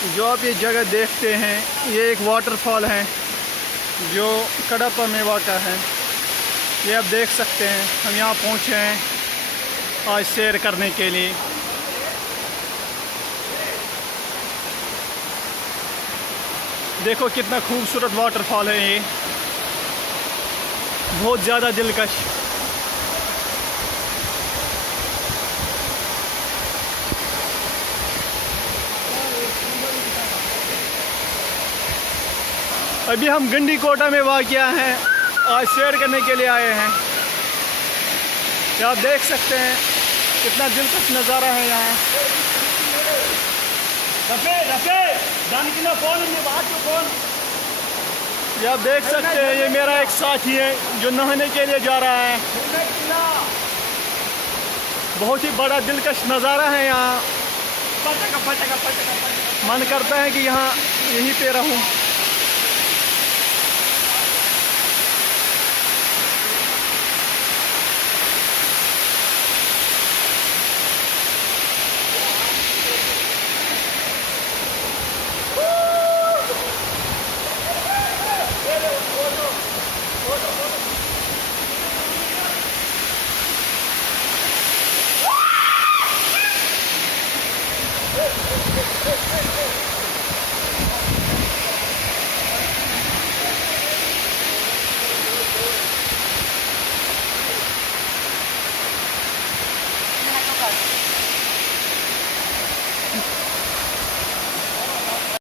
जो आप ये जगह देखते हैं ये एक वाटरफॉल है जो कडप्पा में वाक़ा है। ये आप देख सकते हैं। हम यहाँ पहुँचे हैं आज सैर करने के लिए। देखो कितना खूबसूरत वाटरफॉल है ये, बहुत ज़्यादा दिलकश। अभी हम गंडीकोटा में वाक़या हैं, आज सैर करने के लिए आए हैं। आप देख सकते हैं कितना दिलकश नज़ारा है यहाँ। ये आप देख सकते हैं, ये मेरा एक साथी है जो नहाने के लिए जा रहा है। बहुत ही बड़ा दिलकश नज़ारा है यहाँ। मन करता है कि यहाँ यहीं पे रहूँ।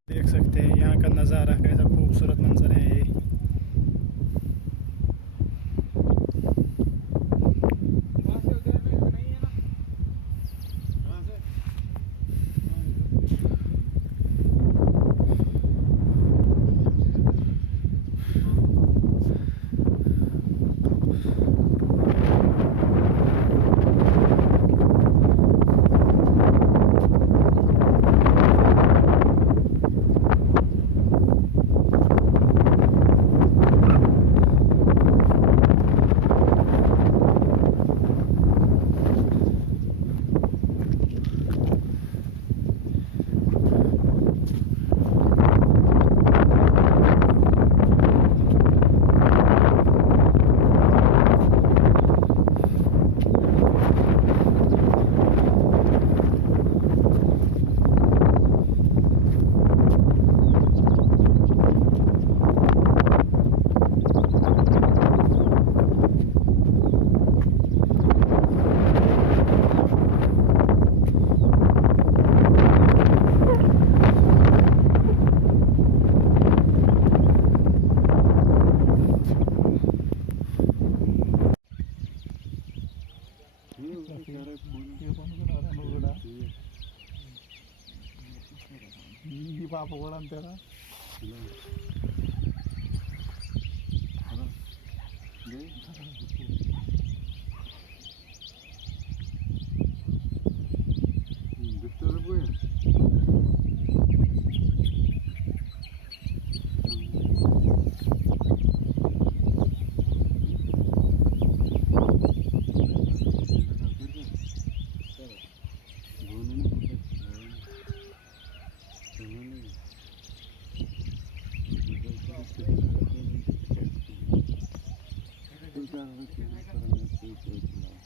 देख सकते हैं यहाँ का नज़ारा, कैसा खूबसूरत मंजर है ये। పాప కూడా అంతేనా? Thank you.